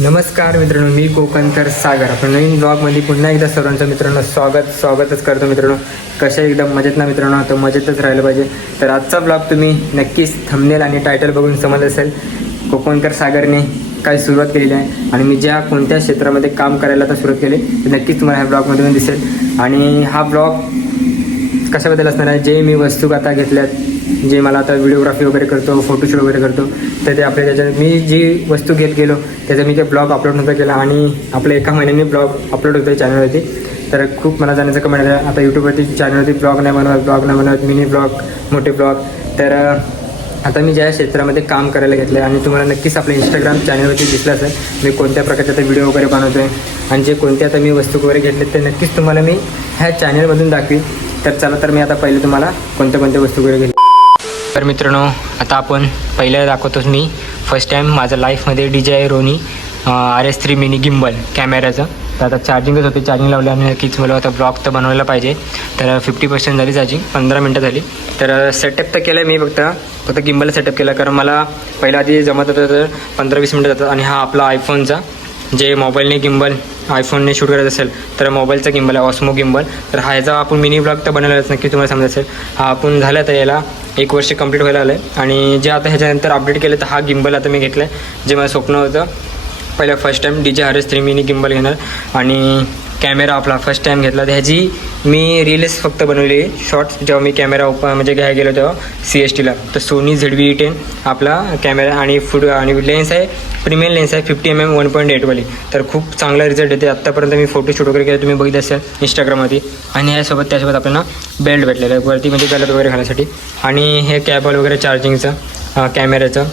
नमस्कार मित्रांनो, मी कोकणकर सागर. आपण नवीन ब्लॉगमध्ये पुन्हा एकदा सर्वांचं मित्रांनो स्वागतच करतो. मित्रांनो कशा एकदम मजेत ना मित्रांनो, तर मजेतच राहिलं पाहिजे. तर आजचा ब्लॉग तुम्ही नक्कीच थंबनेल आणि टायटल बघून समजलं असेल, कोकणकर सागरने काय सुरुवात केलेली आहे आणि मी ज्या कोणत्या क्षेत्रामध्ये काम करायला आता सुरुवात केली ते नक्कीच तुम्हाला ह्या ब्लॉगमधून दिसेल. आणि हा ब्लॉग कशाबद्दल असणार आहे, जे मी वस्तू आता घेतल्यात, जे मला आता व्हिडिओग्राफी वगैरे करतो, फोटोशूट वगैरे करतो, तर ते आपल्या त्याच्यात मी जी वस्तू घेत गेलो त्याचा मी ते ब्लॉग अपलोड नव्हता केला आणि आपल्या एका महिन्याने ब्लॉग अपलोड होतो चॅनलवरती. तर खूप मला जाण्याचं कमेंट आहे, आता यूट्यूबवरती चॅनलवरती ब्लॉग नाही बनवत मिनी ब्लॉग, मोठे ब्लॉग. तर आता मी ज्या क्षेत्रामध्ये काम करायला घेतलं आहे आणि तुम्हाला नक्कीच आपल्या इंस्टाग्राम चॅनलवरती दिसलं असेल मी कोणत्या प्रकारचे आता व्हिडिओ वगैरे बनवतो आहे आणि जे कोणते आता मी वस्तू वगैरे घेतले ते नक्कीच तुम्हाला मी ह्या चॅनलमधून दाखवीन. तर चला, तर मी आता पहिले तुम्हाला कोणत्या वस्तू वगैरे घेतली. तर मित्रांनो, आता आपण पहिल्या दाखवतोच मी फर्स्ट टाईम माझं लाईफमध्ये DJI रोनी RS3 मिनी गिम्बल कॅमेऱ्याचं. तर आता चार्जिंगच होते, चार्जिंग लावलं आणि नक्कीच मला आता ब्लॉग तर बनवायला पाहिजे. तर 50% झाली चार्जिंग, 15 मिनटं झाली. तर सेटअप तर केलं मी, फक्त गिम्बल सेटअप केलं कारण मला पहिला आधी जमत होतं तर 15-20 मिनटं जातात. आणि हा आपला आयफोनचा, जे मोबाईलने गिम्बल आयफोनने शूट करायचं असेल तर मोबाईलचा गिम्बल आहे, ऑस्मो गिम्बल. तर ह्याचा आपण मिनी ब्लॉग तर बनवलाच, नक्की तुम्हाला समजत असेल. हा आपण झाला तर याला 1 वर्ष कंप्लीट व्हायला आलं आहे. आणि जे आता ह्याच्यानंतर अपडेट केलं तर हा गिम्बल आता मी घेतला आहे, जे माझं स्वप्न होतं पहिलं first time DJI RS3 mini gimbal घेणार. आणि कॅमेरा आपला फर्स्ट टाईम घेतला, तर ह्याची मी रील्स फक्त बनवली शॉर्ट्स. जेव्हा मी कॅमेरा म्हणजे घ्यायला गेलो तेव्हा CSTला, तर सोनी ZV-E10 आपला कॅमेरा आणि आणि लेन्स आहे, प्रीमियम लेन्स आहे 50mm 1.8 वाली. तर खूप चांगला रिझल्ट येते. आत्तापर्यंत मी फोटोशूट वगैरे केलं, तुम्ही बघितलं असेल इंस्टाग्राममध्ये. आणि त्यासोबत आपल्याला बेल्ट भेटलेलं आहे वरती, म्हणजे गलत वगैरे घालण्यासाठी. आणि हे कॅबल वगैरे चार्जिंगचं कॅमेऱ्याचं.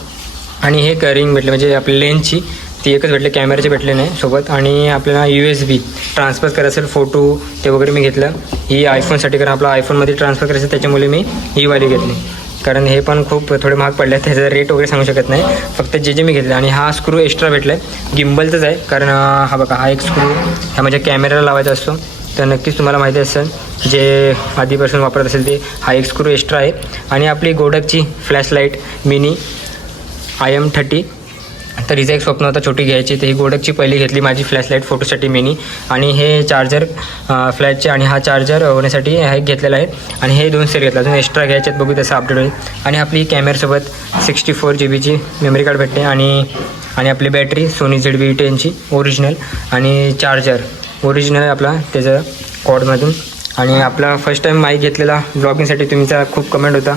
आणि हे रिंग भेटलं, म्हणजे आपल्या लेन्सची ती एकच भेटले, कॅमेऱ्याचे भेटले नाही सोबत. आणि आपल्याला USB ट्रान्सफर करायचं असेल फोटो ते वगैरे मी घेतलं. ही आयफोनसाठी, कारण आपला आयफोनमध्ये ट्रान्सफर करायचं त्याच्यामुळे मी ही वाली घेतली. कारण हे पण खूप थोडे महाग पडले, त्याचा रेट वगैरे सांगू शकत नाही, फक्त जे मी घेतले. आणि हा स्क्रू एक्स्ट्रा भेटला आहे, गिम्बलचाच आहे. कारण हा बघा, हा एक स्क्रू ह्या म्हणजे कॅमेऱ्याला लावायचा असतो, तर नक्कीच तुम्हाला माहिती असेल जे आधीपासून वापरत असेल ते. हा एक स्क्रू एक्स्ट्रा आहे. आणि आपली गोडकची फ्लॅशलाईट मिनी IM30, तर हिचं एक स्वप्न होतं छोटी घ्यायची, तर ही गोडकची पहिली घेतली माझी फ्लॅशलाईट फोटोसाठी मिनी. आणि हे चार्जर फ्लॅशचे आणि हा चार्जर होण्यासाठी हे घेतलेला आहे. आणि हे 2 सेट घेतला, अजून एक्स्ट्रा घ्यायच्यात, बघू तसं अपडेट होईल. आणि आपली कॅमेऱ्यासोबत 64 GB मेमरी कार्ड भेटते. आणि आपली बॅटरी सोनी ZV-E10ची ओरिजिनल. आणि चार्जर ओरिजिनल आपला त्याचं कॉडमधून. आणि आपला फर्स्ट टाईम माईक घेतलेला ब्लॉगिंगसाठी, तुमचा खूप कमेंट होता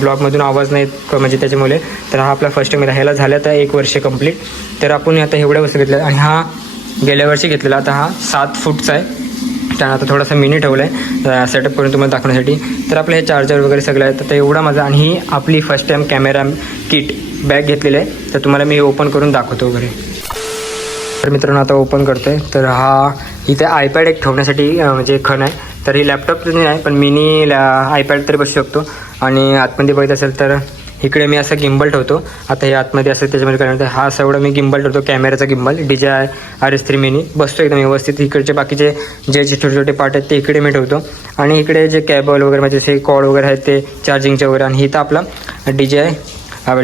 ब्लॉगमधून आवाज नाही म्हणजे त्याच्यामुळे. तर हा आपला फर्स्ट टाईम ह्याला झाला तर 1 वर्ष कंप्लीट. तर आपण आता एवढ्या वस्तू घेतल्या. आणि हा गेल्या वर्षी घेतलेला, आता हा 7 फूटचा आहे. त्यानं आता थोडासा मिनी ठेवला आहे सेटअप करून तुम्हाला दाखवण्यासाठी. तर आपलं हे चार्जर वगैरे सगळं आहे. तर एवढा माझा. आणि ही आपली first time camera kit bag घेतलेली आहे, तर तुम्हाला मी ओपन करून दाखवतो वगैरे. तर मित्रांनो, आता ओपन करतो आहे. तर हा इथे iPad एक ठेवण्यासाठी म्हणजे खण आहे. तर ही लॅपटॉप नाही आहे, पण मिनी iPad तरी बसू शकतो. आणि आतमध्ये बघत असेल तर इकडे मी असं गिम्बल ठेवतो. आता हे आतमध्ये असं त्याच्यामध्ये करण्यात हा असं एवढं मी गिम्बल ठेवतो, कॅमेराचा गिम्बल DJI RS3 मिनी बसतो एकदम व्यवस्थित. इकडचे बाकीचे जे छोटे पार्ट आहेत ते इकडे मी ठेवतो. आणि इकडे जे कॅबल वगैरे म्हणजे जे कॉर्ड वगैरे आहेत ते चार्जिंगचे वगैरे. आणि इथं आपला DJI,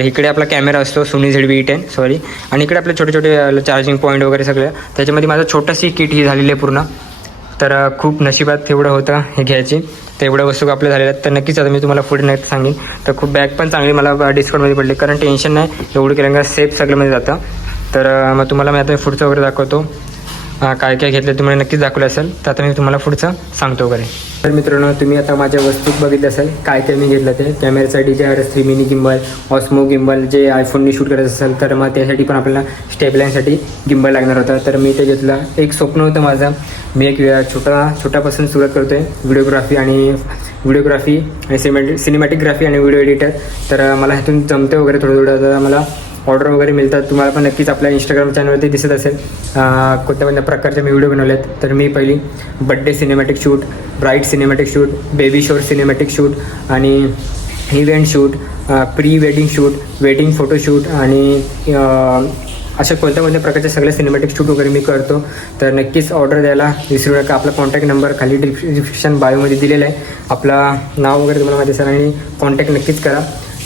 इकडे आपला कॅमेरा असतो सोनी ZV-E10 सॉरी. आणि इकडे आपले छोटे चार्जिंग पॉईंट वगैरे सगळं. त्याच्यामध्ये माझं छोटीशी किट ही झालेली आहे पूर्ण. तर खूप नशिबात एवढं होतं हे घ्यायची, तर एवढ्या वस्तू आपल्या झालेल्या आहेत. तर नक्कीच आता मी तुम्हाला पुढे नक्की सांगेन. तर खूप बॅग पण चांगली मला डिस्काउंटमध्ये पडली, कारण टेन्शन नाही एवढं केलं का सेफ सगळ्यामध्ये जातं. तर मग तुम्हाला मी आता पुढचं वगैरे दाखवतो, काय घेतलं तुम्हाला नक्कीच दाखवलं असेल. तर आता मी तुम्हाला पुढचं सांगतो वगैरे. तर मित्रांनो, तुम्ही आता माझ्या वस्तूत बघितलं असेल काय मी घेतलं ते. कॅमेराचा DJI RS3 mini gimbal, osmo gimbal, जे आयफोनने शूट करायचं असेल तर मग त्यासाठी पण आपल्याला स्टेबलाईनसाठी गिम्बल लागणार होता. तर मी ते घेतलं. एक स्वप्न होतं माझं, मी एक छोटापासून सुरुवात करतो आहे व्हिडिओग्राफी आणि सिनेमॅटिकग्राफी आणि व्हिडिओ एडिटर. तर मला ह्यातून जमते वगैरे थोडं मला ऑर्डर वगैरे मिळतात. तुम्हाला पण नक्कीच आपल्या इंस्टाग्राम चॅनलवरती दिसत असेल कोणत्या प्रकारचे मी व्हिडिओ बनवले आहेत. तर मी पहिली birthday cinematic shoot, bright cinematic shoot, baby shower cinematic shoot आणि event shoot, pre wedding shoot, wedding photoshoot आणि अशा कोणत्या प्रकारचे सगळे सिनेमॅटिक शूट वगैरे मी करतो. तर नक्कीच ऑर्डर द्यायला विसरू नका. आपला कॉन्टॅक्ट नंबर खाली डिस्क्रिप्शन बायोमध्ये दिलेला आहे. आपला नाव वगैरे तुम्हाला माहिती असेल आणि कॉन्टॅक्ट नक्कीच करा.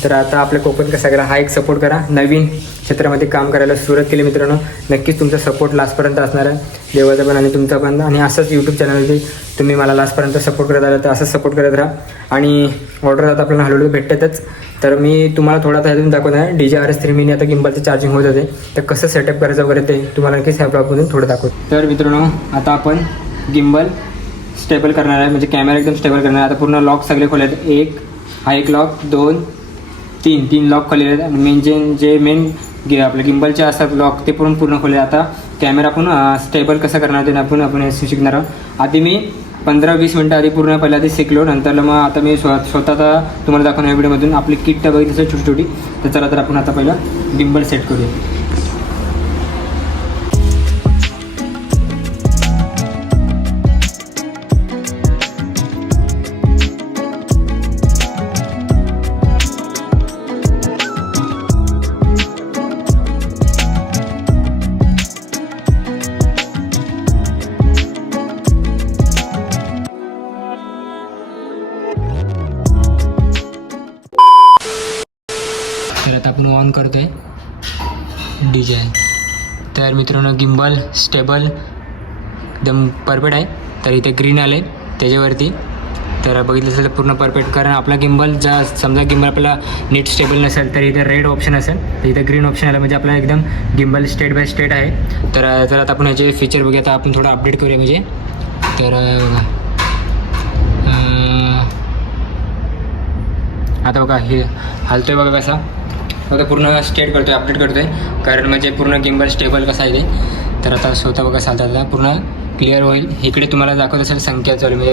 तर आता आपल्या कोकण सागरा हा एक सपोर्ट करा. नवीन क्षेत्रामध्ये काम करायला सुरुवात केली मित्रांनो. नक्कीच तुमचा सपोर्ट लास्टपर्यंत असणार आहे, देवाचा पण आणि तुमचा पण. आणि असंच यूट्यूब चॅनलवरती तुम्ही मला लास्टपर्यंत सपोर्ट करत आला तर असंच सपोर्ट करत राहा. आणि ऑर्डर आता आपल्याला हळूहळू भेटतातच. तर मी तुम्हाला थोडा त्यातून दाखवत आहे. DJI-RS3 मिनी आता गिम्बलचं चार्जिंग होत होते, तर कसं सेटअप करायचं वगैरे ते तुम्हाला नक्कीच ह्या ब्लॉगमधून थोडं दाखवतो. तर मित्रांनो आता आपण गिम्बल स्टेबल करणार आहे, म्हणजे कॅमेरा एकदम स्टेबल करणार आहे. आता पूर्ण लॉक सगळे खोले आहेत. एक लॉक 2 3 लॉक खोलेले आहेत. मेन जे मेन आपल्या गिम्बलचे असतात लॉक ते पूर्ण खोले. आता कॅमेरा आपण स्टेबल कसं करणार ते आपण हे शिकणार आहोत. आधी मी 15-20 मिनटं आधी पूर्ण पहिल्या आधी शिकलो, नंतर मग आता मी स्वतः तुम्हाला दाखवणार व्हिडिओमधून. आपली किट बघितली असेल छोटी छोटी, तर चला तर आपण आता पहिलं गिम्बल सेट करूया. तर आता आपण ऑन करतोय DJI. तर मित्रांनो गिम्बल स्टेबल एकदम परफेक्ट आहे. तर इथे ग्रीन आले त्याच्यावरती, तर बघितलं असेल तर पूर्ण परफेक्ट. कारण आपला गिम्बल समजा गिम्बल आपल्याला नीट स्टेबल नसेल तर इथे रेड ऑप्शन असेल, तर इथे ग्रीन ऑप्शन आलं म्हणजे आपला एकदम गिम्बल स्टेट बाय स्टेट आहे. तर आता आपण ह्याचे फीचर बघूया. आता आपण थोडं अपडेट करूया म्हणजे. तर आता बघा हे हलतोय बघा कसा. बघा पूर्ण स्टेट करतोय, अपडेट करतोय, कारण म्हणजे पूर्ण गिम्बल स्टेबल कसं आहे ते. तर आता स्वतः बघा चालतात पूर्ण क्लिअर होईल. इकडे तुम्हाला दाखवत असेल संख्या चालू म्हणजे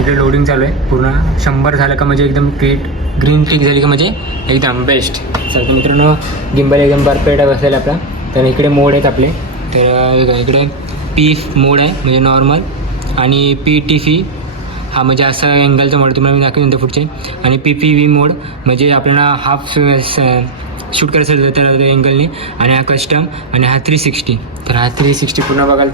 इकडे लोडिंग चालू आहे. पूर्ण 100 झालं का म्हणजे एकदम ग्रीन क्लिक झाली का म्हणजे एकदम बेस्ट. तर मित्रांनो गिम्बल एकदम परफेक्ट बसेल आपला. तर इकडे मोड आहेत आपले. तर इकडे P मोड आहे म्हणजे नॉर्मल, आणि PTV हा म्हणजे असा अँगलचा मोड तुम्हाला मी दाखवेन नंतर पुढचे. आणि PPV मोड म्हणजे आपल्याला हाफ शूट करायचं असेल तर अँगलने. आणि हा कस्टम, आणि हा 360. तर हा 360 पूर्ण बघाल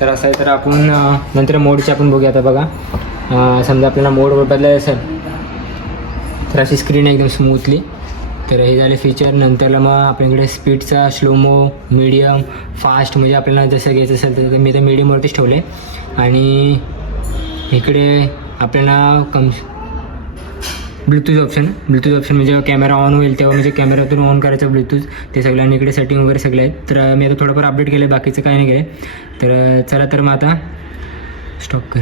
तर असं आहे. तर आपण नंतर मोडचे आपण बघूया. आता बघा समजा आपल्याला मोड बदलायचं असेल तर अशी स्क्रीन आहे एकदम स्मूथली. तर हे झाले फीचर. नंतरला मग आपल्याकडे स्पीडचा स्लोमो, मीडियम, फास्ट म्हणजे आपल्याला जसं घ्यायचं असेल तर मी तर मीडियमवरतीच ठेवले. आणि इकडे आपल्याला ब्लूटूथ ऑप्शन म्हणजे जेव्हा कॅमेरा ऑन होईल तेव्हा म्हणजे कॅमेऱ्यातून ऑन करायचं ब्लूटूथ ते सगळं. आणि इकडे सेटिंग वगैरे सगळे आहेत. तर मी आता थोडंफार अपडेट केलं, बाकीचं काही नाही केलं. तर चला तर मग आता स्टॉप कर.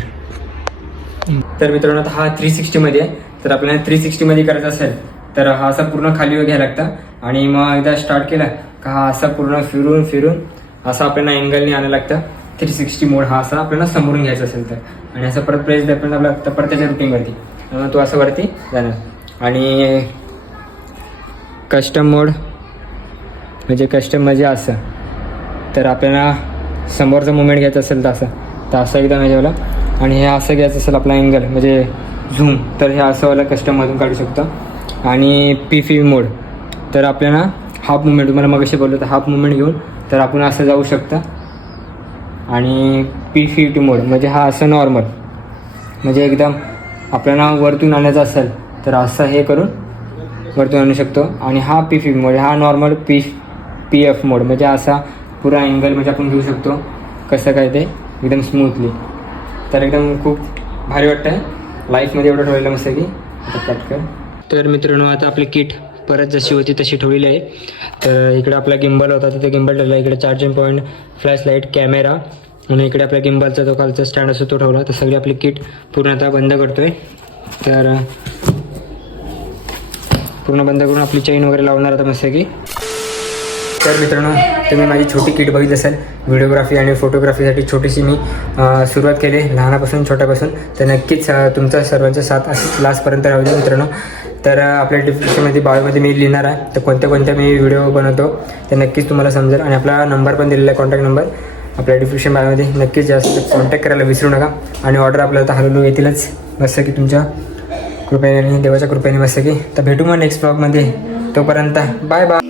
तर मित्रांनो आता हा 360मध्ये आहे. तर आपल्याला 360मध्ये करायचं असेल तर हा असा पूर्ण खाली घ्यायला लागतं. आणि मग एकदा स्टार्ट केला का हा असा पूर्ण फिरून असा आपल्याला अँगलने आणायला लागतं. 360 मोड हा असा आपल्याला समोरून घ्यायचा असेल तर. आणि असं परत प्रेस द्यायला आपल्याला लागतं परत त्याच्या रुटीनवरती, तो असं वरती जाणार. आणि कस्टम मोड म्हणजे असं. तर आपल्याला समोरचा मुवमेंट घ्यायचा असेल तर असं एकदम ह्याच्यावाला. आणि हे असं घ्यायचं असेल आपला अँगल म्हणजे झूम, तर हे असंवाला कस्टममधून काढू शकतो. आणि PPV मोड तर आपल्याला हाफ मुवमेंट, तुम्हाला मग असे बोललो तर हाफ मुवमेंट घेऊन तर आपण असं जाऊ शकतं. आणि P50 मोड म्हणजे हा असं नॉर्मल म्हणजे एकदम आपल्याला वरतून आणायचं असेल तर असं हे करून वरतून आणू शकतो. आणि हा P50 मोड हा नॉर्मल PF मोड म्हणजे असा पुरा अँगल म्हणजे आपण घेऊ शकतो कसं काय ते एकदम स्मूथली. तर एकदम खूप भारी वाटतं आहे लाईफमध्ये एवढं ठेवलेलं मस्त की. आता कट कर. तर मित्रांनो आता आपली किट परत जशी होती तशी ठेवलेली आहे. तर इकडे आपला गिम्बल होता तर ते गिम्बल ठेवला. इकडे charging point, flash light, camera, आणि इकडे आपल्या गिम्बलचा जो खालचा स्टँड असतो तो ठेवला. तर सगळी आपली किट पूर्ण आता बंद करतोय. तर पूर्ण बंद करून आपली चेन वगैरे लावणार आता मस्त की. तर मित्रांनो तुम्ही माझी छोटी किट बघितली असेल. व्हिडिओग्राफी आणि फोटोग्राफीसाठी छोटीशी मी सुरुवात केली लहानापासून छोट्यापासून. तर नक्कीच तुमचा सर्वांचा साथ अशीच लास्टपर्यंत राहू दे मित्रांनो. तर आपल्या डिस्क्रिप्शनमध्ये बायोमध्ये मी लिहिणार आहे तर कोणत्या मी व्हिडिओ बनवतो ते नक्कीच तुम्हाला समजेल. आणि आपला नंबर पण दिलेला आहे, कॉन्टॅक्ट नंबर आपल्या डिस्क्रिप्शन बायोमध्ये. नक्कीच जास्त कॉन्टॅक्ट करायला विसरू नका. आणि ऑर्डर आपल्याला आता हळूहळू येतीलच मस्त की तुमच्या कृपेने आणि देवाच्या कृपेने मस्त की. तर भेटू मग नेक्स्ट ब्लॉगमध्ये. तोपर्यंत बाय बाय.